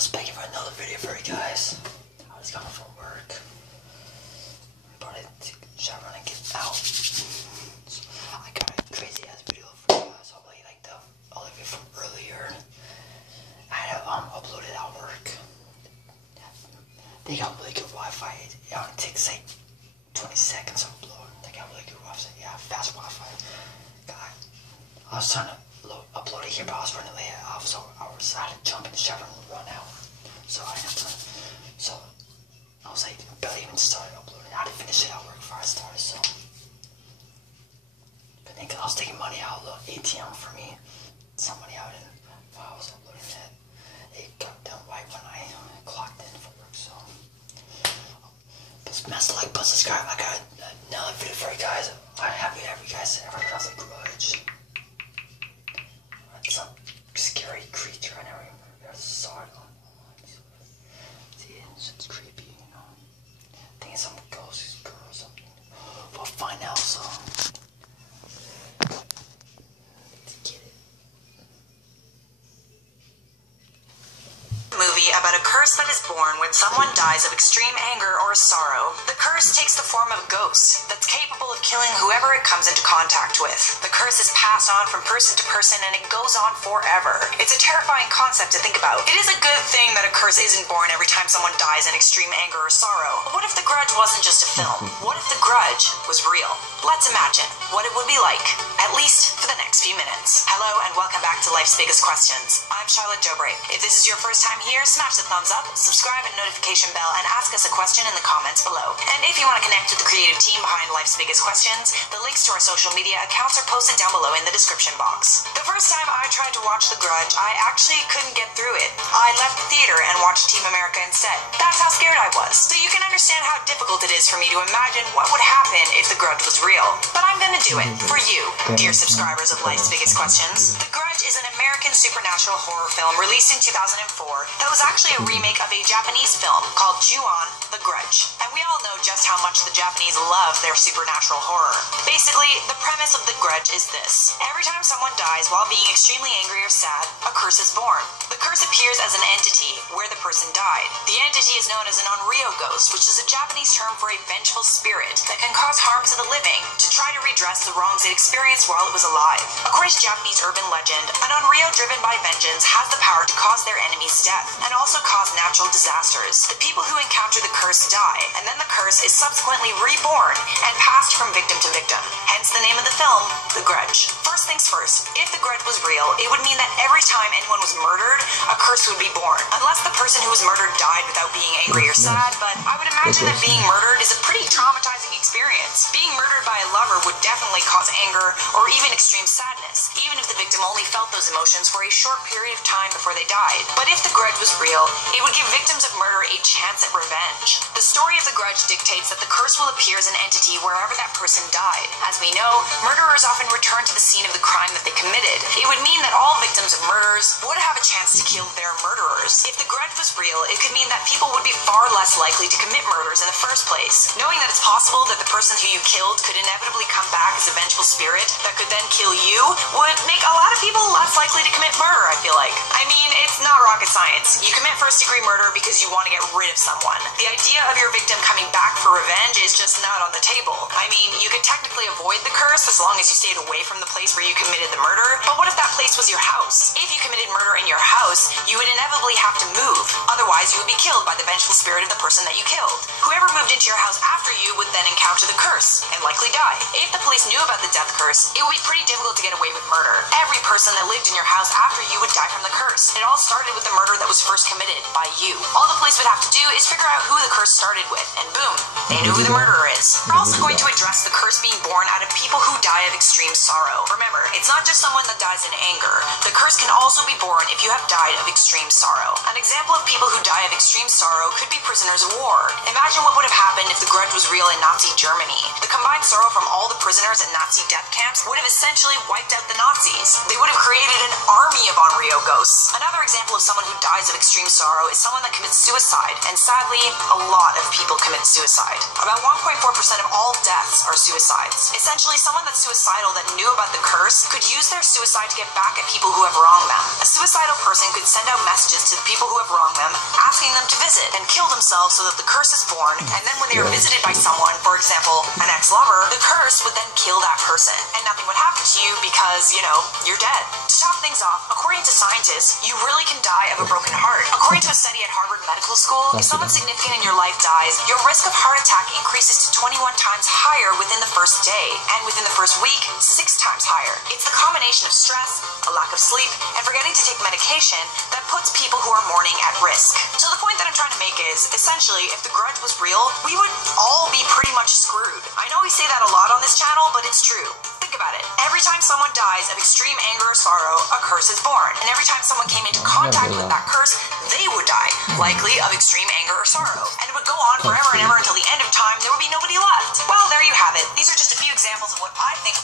was back for another video for you guys. I was coming from work. Brought it to shower and get out. So I got a crazy ass video for you guys. Hopefully you like the other video from earlier. I had uploaded at work. They got really good Wi-Fi. It only takes like 20 seconds to upload. They got really good Wi-Fi. Yeah, fast Wi-Fi. I was trying to upload it here, but I was running late off, so I had to jump in the shower and run out. So I had to. So I was like, barely even started uploading. I had to finish it at work before I started. So, but then, cause I was taking money out of the ATM for me, some money out, and while I was uploading that, it got done right when I clocked in for work. So, smash the like button, subscribe. I got another video for you guys. I'm happy to have you guys ever heard of Grudge. Some scary creature I never even saw it on. See, it's creepy, you know. I think it's some ghost girl or something. We'll find out, so. Let's get it. Movie about a curse that is born when someone dies of extreme anger or sorrow. The curse takes the form of a ghost that's capable of killing whoever it comes into contact with. The curse is passed on from person to person and it goes on forever. It's a terrifying concept to think about. It is a good thing that a curse isn't born every time someone dies in extreme anger or sorrow. But what if The Grudge wasn't just a film? What if The Grudge was real? Let's imagine what it would be like, at least for the next few minutes. Hello and welcome back to Life's Biggest Questions. I'm Charlotte Dobre. If this is your first time here, smash the thumbs up, subscribe and notification bell, and ask us a question in the comments below. And if you want to connect with the creative team behind Life's Biggest Questions, the links to our social media accounts are posted down below in the description box. The first time I tried to watch The Grudge, I actually couldn't get through it. I left the theater and watched Team America instead. That's how scared I was. So you can understand how difficult it is for me to imagine what would happen if The Grudge was real. But I'm gonna do it for you, dear subscribers of Life's Biggest Questions. The Grudge is an American supernatural horror film released in 2004 that was actually a remake of a Japanese film called Ju-on the Grudge. And we all know just how much the Japanese love their supernatural horror. Basically, the premise of The Grudge is this. Every time someone dies while being extremely angry or sad, a curse is born. The curse appears as an entity where the person died. The entity is known as an onryo ghost, which is a Japanese term for a vengeful spirit that can cause harm to the living to try to redress the wrongs it experienced while it was alive. According to Japanese urban legend, an onryo driven by vengeance has the power to cause their enemy's death and also cause natural disasters. The people who encounter the curse die, and then the curse is subsequently reborn and passed from victim to victim. Hence the name of the film, The Grudge. First things first, if The Grudge was real, it would mean that every time anyone was murdered, a curse would be born. Unless the person who was murdered died without being angry or sad, but I would imagine that being murdered is a pretty traumatizing experience. Being murdered by a lover would definitely cause anger or even extreme sadness, even if the victim only felt those emotions for a short period of time before they died. But if The Grudge was real, it would give victims of murder a chance at revenge. The story of The Grudge dictates that the curse will appear as an entity wherever that person died. As we know, murderers often return to the scene of the crime that they committed. It would mean that all victims of murders would have a chance to kill their murderers. If The Grudge was real, it could mean that people would be far less likely to commit murders in the first place. Knowing that it's possible that the person who you killed could inevitably come back as a vengeful spirit that could then kill you would make a lot of people less likely to commit murder, I feel like. I mean, it's not rocket science. You commit first-degree murder because you want to get rid of someone. The idea of your victim coming back for revenge is just not on the table. I mean, you could technically avoid the curse as long as you stayed away from the place where you committed the murder, but what if that place was your house? If you committed murder in your house, you would inevitably have to move. Otherwise, you would be killed by the vengeful spirit of the person that you killed. Whoever moved into your house after you would then encounter the curse and likely die. If the police knew about the death curse, it would be pretty difficult to get away with murder. Every person that lived in your house after you would die from the curse. It all started with the murder that was first committed by you. All the police would have to do is figure out who the curse started with, and boom, they knew who the murderer is. We're also going to address the curse being born out of people who die of extreme sorrow. Remember, it's not just someone that dies in anger. The curse can also be born if you have died of extreme sorrow. An example of people who die of extreme sorrow could be prisoners of war. Imagine what would have happened if The Grudge was real in Nazi Germany. The combined sorrow from all the prisoners in Nazi death camps would have essentially wiped out the Nazis. They would have created an army of onryo ghosts. Another example of someone who dies of extreme sorrow is someone that commits suicide, and sadly, a lot of people commit suicide. About 1.4% of all deaths are suicides. Essentially, someone that's suicidal that knew about the curse could use their suicide to get back at people who have wronged them. A suicidal person could send out messages to the people who have wronged them, asking them to visit and kill themselves so that the curse is born, and then when they are visited by someone, for example, an ex-lover, the curse would then kill that person, and nothing would happen to you because, you know, you're dead. To top things off, according to scientists, you really can die of a broken heart. According to a study at Harvard Medical School, if someone significant in your life dies, your risk of heart attack increases to 21 times higher within the first day, and within the first week, 6 times higher. It's the combination of stress, a lack of sleep, and forgetting to take medication that puts people who are mourning at risk. So the point that I'm trying to make is, essentially, if the grudge was real, we would all be pretty much screwed. I know we say that a lot on this channel, but it's true. Think about it. Every time someone dies of extreme anger or sorrow, a curse is born. And every time someone came into contact with that curse, they would die, likely of extreme anger or sorrow. And it would go on forever and ever until the end of time. There would be nobody left. Well, there you have it. These are just a few examples of what I think.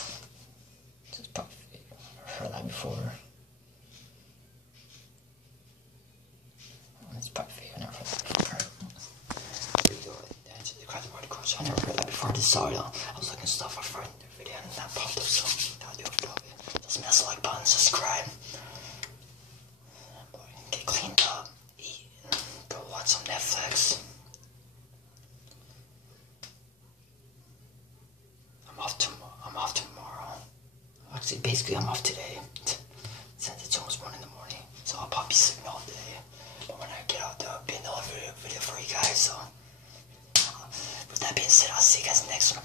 This is probably, I've heard that before. It's probably fake. I never heard that before. Here we go. Answer the question. I never heard that before. I just saw it. I was looking stuff. I found the video and that popped up. So I'll do it. Just smash the like button, subscribe. Get cleaned up. Eat. Go watch some Netflix. I'm off tomorrow. Actually, basically, I'm off today. Since it's almost 1 in the morning, so I'll probably be sleeping all day. But when I get out, there'll be another video for you guys. So, with that being said, I'll see you guys next one.